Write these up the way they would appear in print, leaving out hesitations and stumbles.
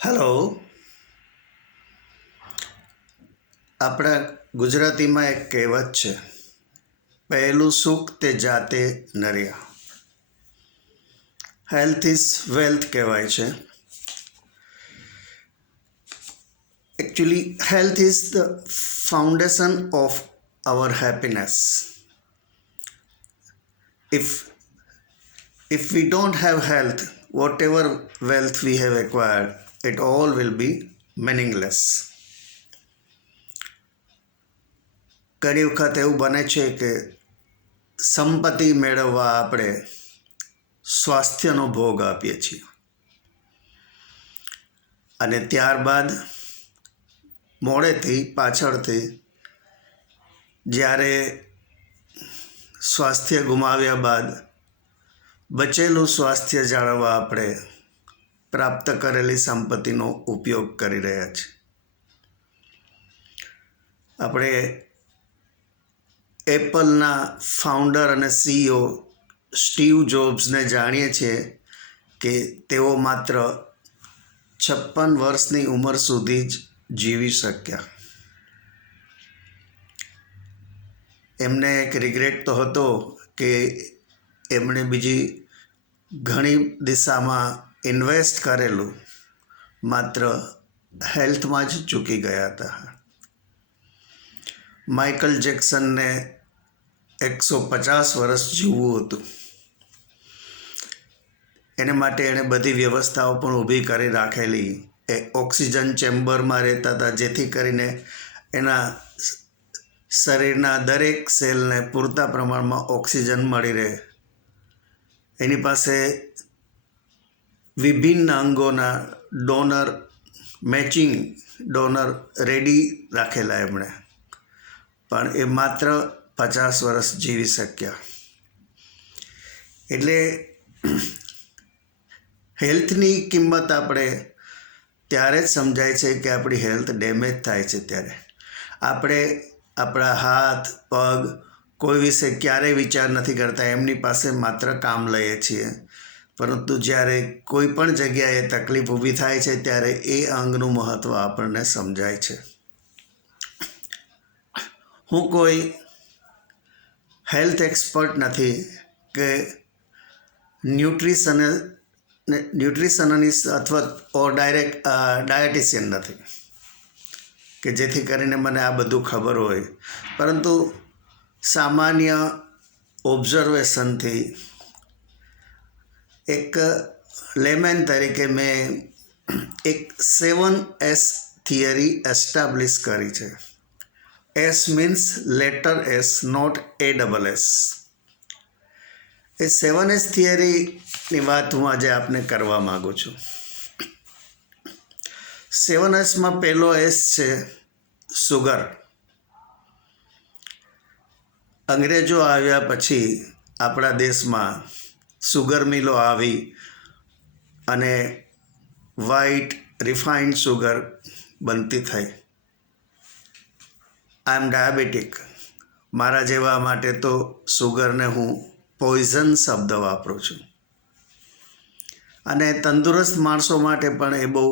Hello. આપણા ગુજરાતીમાં એક કહેવત છે, પહેલું સુખ તે જાતે નર્યા. હેલ્થ ઇઝ વેલ્થ કહેવાય છે. Actually health is the foundation of our happiness. If we don't have health, whatever wealth we have acquired, it all will be meaningless. ઘણી વખત એવું બને છે કે સંપત્તિ મેળવવા આપણે સ્વાસ્થ્યનો ભોગ આપીએ છીએ અને ત્યારબાદ મોડેથી પાછળથી જ્યારે સ્વાસ્થ્ય ગુમાવ્યા બાદ બચેલું સ્વાસ્થ્ય જાળવવા આપણે પ્રાપ્ત કરેલી સંપત્તિનો ઉપયોગ કરી રહ્યા છીએ. આપણે એપલના ફાઉન્ડર અને CEO સ્ટીવ જોબ્સને જાણીએ છીએ કે તેઓ માત્ર 56 વર્ષની ઉંમર સુધી જ જીવી શક્યા. એમને એક રિગ્રેટ તો હતો કે એમણે બીજી ઘણી દિશામાં ઇન્વેસ્ટ કરેલું, માત્ર હેલ્થમાં જ ચૂકી ગયા હતા. માઇકલ જેક્સનને 150 વર્ષ જીવવું હતું. એને માટે એણે બધી વ્યવસ્થાઓ પણ ઊભી કરી રાખેલી. એ ઓક્સિજન ચેમ્બરમાં રહેતા હતા, જેથી કરીને એના શરીરના દરેક સેલને પૂરતા પ્રમાણમાં ઓક્સિજન મળી રહે. એની પાસે વિભિન્ન અંગોના મેચિંગ ડોનર રેડી રાખેલા એમણે, પણ એ માત્ર 50 વર્ષ જીવી શક્યા. એટલે હેલ્થની કિંમત આપણે ત્યારે જ સમજાય છે કે આપણી હેલ્થ ડેમેજ થાય છે. ત્યારે આપણે આપણા હાથ પગ કોઈ વિશે ક્યારેય વિચાર નથી કરતા, એમની પાસે માત્ર કામ લઈએ છીએ. પરંતુ જ્યારે કોઈ પણ જગ્યાએ તકલીફ ઊભી થાય છે ત્યારે એ અંગનું મહત્ત્વ આપણને સમજાય છે. હું કોઈ હેલ્થ એક્સપર્ટ નથી કે ન્યુટ્રિશનિસ્ટ અથવા ડાયરેક્ટ ડાયટિશિયન નથી કે જેથી કરીને મને આ બધું ખબર હોય. પરંતુ સામાન્ય ઓબ્ઝર્વેશનથી એક લેમેન તરીકે મેં એક 7S થિયરી એસ્ટાબ્લિશ કરી છે. S means letter S, not ASS. એ 7S થિયરીની વાત હું આજે આપને કરવા માગું છું. 7Sમાં પહેલો S છે સુગર. અંગ્રેજો આવ્યા પછી આપણા દેશમાં સુગર મિલો આવી અને વ્હાઇટ રિફાઇન્ડ સુગર બનતી થઈ. આઈ એમ ડાયાબિટીક. મારા જેવા માટે તો સુગરને હું પોઈઝન શબ્દ વાપરું છું. અને તંદુરસ્ત માણસો માટે પણ એ બહુ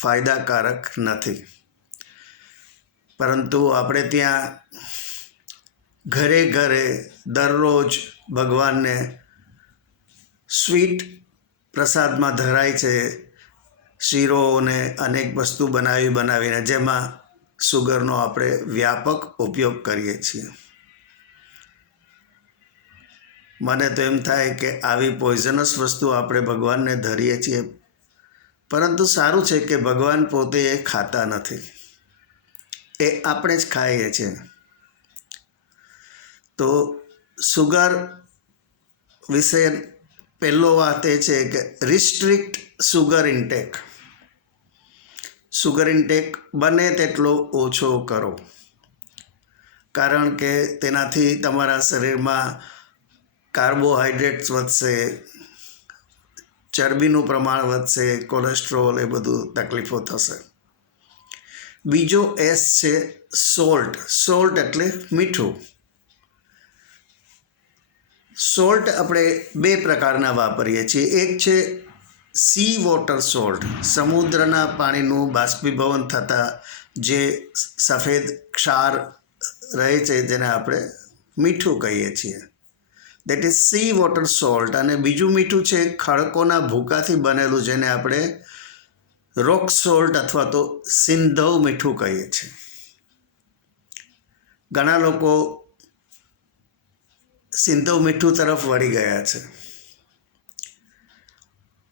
ફાયદાકારક નથી. પરંતુ આપણે ત્યાં ઘરે ઘરે દરરોજ ભગવાનને સ્વીટ પ્રસાદમાં ધરાય છે શીરો અને અનેક વસ્તુ બનાવીને, જેમાં સુગરનો આપણે વ્યાપક ઉપયોગ કરીએ છીએ. મને તો એમ થાય કે આવી પોઈઝનસ વસ્તુ આપણે ભગવાનને ધરીએ છીએ, પરંતુ સારું છે કે ભગવાન પોતે એ ખાતા નથી, એ આપણે જ ખાઈએ છીએ. તો સુગર વિશે પહેલો વાત એ છે કે restrict sugar intake. Sugar intake બને તેટલો ઓછો કરો, કારણ કે તેનાથી તમારા શરીરમાં કાર્બોહાઈડ્રેટ્સ વધશે, ચરબીનું પ્રમાણ વધશે, કોલેસ્ટ્રોલ, એ બધું તકલીફો થશે. બીજો S છે સોલ્ટ. સોલ્ટ એટલે મીઠું. સોલ્ટ આપણે બે પ્રકારના વાપરીએ છીએ. એક છે સી વોટર સોલ્ટ, સમુદ્રના પાણીનું બાષ્પીભવન થતાં જે સફેદ ક્ષાર રહે છે જેને આપણે મીઠું કહીએ છીએ, that is C water salt. અને બીજું મીઠું છે ખડકોના ભૂકાથી બનેલું, જેને આપણે રોક સોલ્ટ અથવા તો સિંધવ મીઠું કહીએ છીએ. ઘણા લોકો સિંધવ મીઠું તરફ વળી ગયા છે.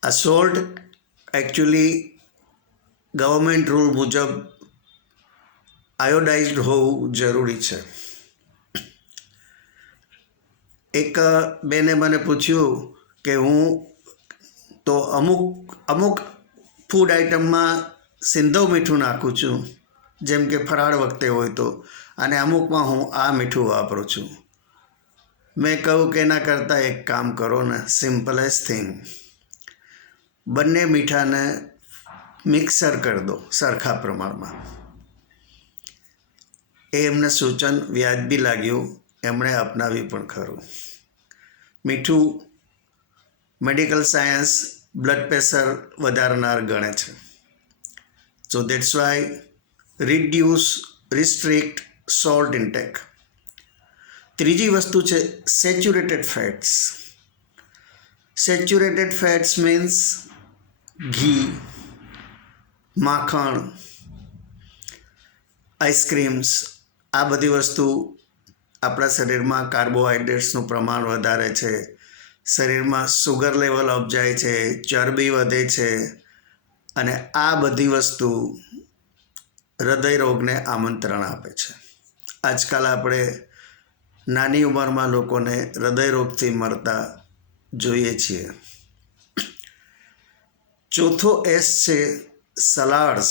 આ સોલ્ટ એકચ્યુઅલી ગવર્મેન્ટ રૂલ મુજબ આયોડાઇઝ્ડ હોવું જરૂરી છે. એક બેને મને પૂછ્યું કે હું તો અમુક ફૂડ આઇટમમાં સિંધવ મીઠું નાખું છું, જેમ કે ફરાળ વખતે હોય તો, અને અમુકમાં હું આ મીઠું વાપરું છું. મેં કહ્યું કે એના કરતાં એક કામ કરો ને, સિમ્પલેસ્ટ થિંગ, બંને મીઠાને મિક્સર કરી દો સરખા પ્રમાણમાં. એ એમને સૂચન વ્યાજબી લાગ્યું, એમણે અપનાવી પણ ખરું. મીઠું મેડિકલ સાયન્સ બ્લડ પ્રેશર વધારનાર ગણે છે. સો that's why restrict salt intake. ત્રીજી વસ્તુ છે saturated fats. Saturated fats means ઘી, માખણ, આઈસ્ક્રીમ્સ. આ બધી વસ્તુ આપણા શરીરમાં કાર્બોહાઈડ્રેટ્સનું પ્રમાણ વધારે છે, શરીરમાં સુગર લેવલ અપ જાય છે, ચરબી વધે છે, અને આ બધી વસ્તુ હૃદય રોગને આમંત્રણ આપે છે. આજકાલ આપણે નાની ઉંમરમાં લોકોને હૃદય રોગથી મરતા જોઈએ છીએ. ચોથો એસ છે સલાડ્સ.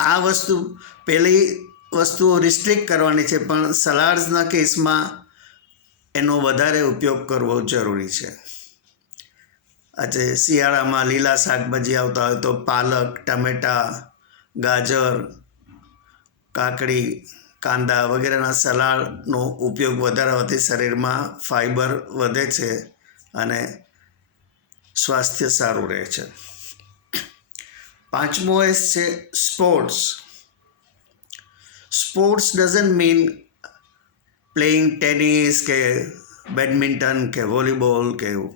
આ પહેલી વસ્તુઓ રિસ્ટ્રિક્ટ કરવાની છે, પણ સલાડ્સના કેસમાં એનો વધારે ઉપયોગ કરવો જરૂરી છે. આજે શિયાળામાં લીલા શાકભાજી આવતા હોય તો પાલક, ટમેટાં, ગાજર, કાકડી, કાંદા વગેરેના સલાડનો ઉપયોગ વધારવાથી શરીરમાં ફાઈબર વધે છે અને સ્વાસ્થ્ય સારું રહે છે. પાંચમો એસ છે sports. Sports doesn't mean playing tennis કે બેડમિન્ટન કે વોલીબોલ કે એવું.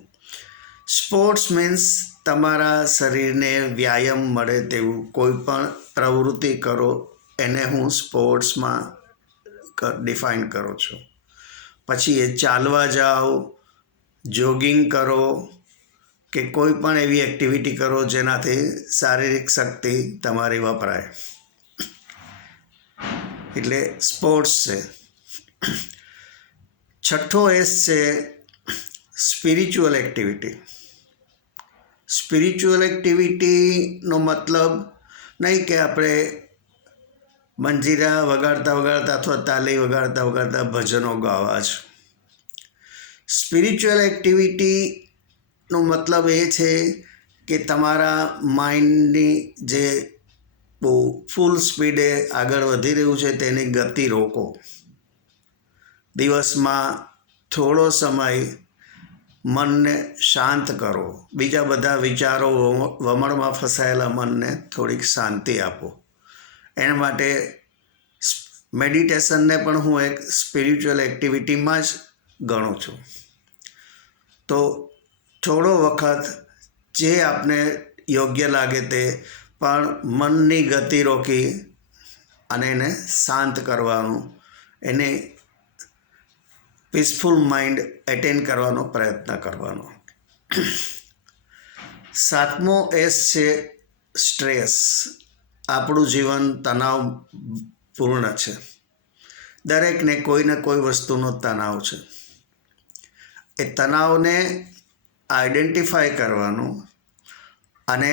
સ્પોર્ટ્સ મીન્સ તમારા શરીરને વ્યાયામ મળે તેવું કોઈ પણ પ્રવૃત્તિ કરો, એને હું સ્પોર્ટ્સમાં ડિફાઇન કરું છું. પછી એ ચાલવા જાઓ, જોગિંગ કરો કે કોઈ પણ એવી એક્ટિવિટી કરો જેનાથી શારીરિક શક્તિ તમારી વપરાય, એટલે સ્પોર્ટ્સ છે. છઠ્ઠો એસ છે સ્પિરિચ્યુઅલ એક્ટિવિટી. સ્પિરિચ્યુઅલ એક્ટિવિટીનો મતલબ નહીં કે આપણે મંજીરા વગાડતા વગાડતા અથવા તાલી વગાડતા વગાડતા ભજનો ગાવા છે. સ્પિરિચ્યુઅલ એક્ટિવિટીનો મતલબ એ છે કે તમારા માઇન્ડની જે બહુ ફૂલ સ્પીડે આગળ વધી રહ્યું છે તેની ગતિ રોકો. દિવસમાં થોડો સમય મનને શાંત કરો. બીજા બધા વિચારો વમળમાં ફસાયેલા મનને થોડીક શાંતિ આપો. એના માટે મેડિટેશનને પણ હું એક સ્પિરિચ્યુઅલ એક્ટિવિટીમાં જ ગણું છું. તો થોડો વખત જે આપને યોગ્ય લાગે તે, પણ મનની ગતિ રોકી અને એને શાંત કરવાનું, એને પીસફુલ માઇન્ડ એટેન કરવાનો પ્રયત્ન કરવાનો. સાતમો એસ છે સ્ટ્રેસ. આપણું જીવન તણાવપૂર્ણ છે. દરેકને કોઈને કોઈ વસ્તુનો તણાવ છે. એ તણાવને આઈડેન્ટિફાય કરવાનું અને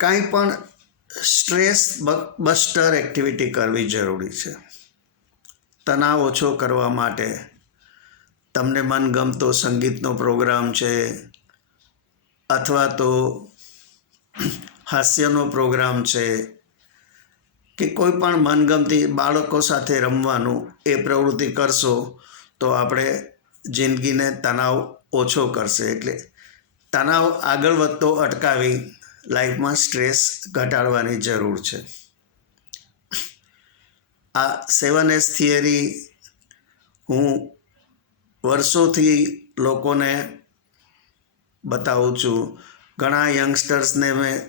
કાંઈ પણ સ્ટ્રેસ બસ્ટર એક્ટિવિટી કરવી જરૂરી છે. તણાવ ઓછો કરવા માટે તમને મનગમતો સંગીતનો પ્રોગ્રામ છે અથવા તો હાસ્યનો પ્રોગ્રામ છે કે કોઈ પણ મનગમતી બાળકો સાથે રમવાનું એ પ્રવૃત્તિ કરશો તો આપણે જિંદગીને તણાવ ઓછો કરશે. એટલે તણાવ આગળ વધતો અટકાવી લાઈફમાં સ્ટ્રેસ ઘટાડવાની જરૂર છે. આ 7S થિયરી હું વર્ષોથી લોકોને બતાવું છું. ઘણા યંગસ્ટર્સને મેં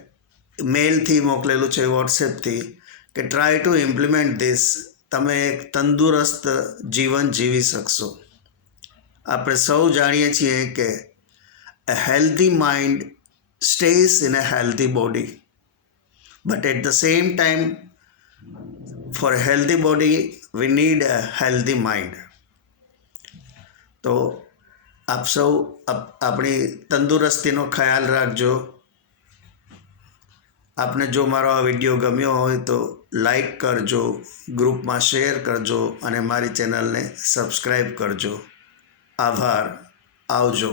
મેલથી મોકલેલું છે, વોટ્સએપથી, કે ટ્રાય ટુ ઇમ્પ્લિમેન્ટ ધીસ. તમે એક તંદુરસ્ત જીવન જીવી શકશો. આપણે સૌ જાણીએ છીએ કે a healthy mind stays in a healthy body, but at the same time for a healthy body we need a healthy mind. તો આપ સૌ આપણી તંદુરસ્તીનો ખ્યાલ રાખજો. આપને જો મારો આ વિડીયો ગમ્યો હોય તો લાઈક કરજો, ગ્રુપમાં શેર કરજો અને મારી ચેનલને સબસ્ક્રાઈબ કરજો. આભાર. આવજો.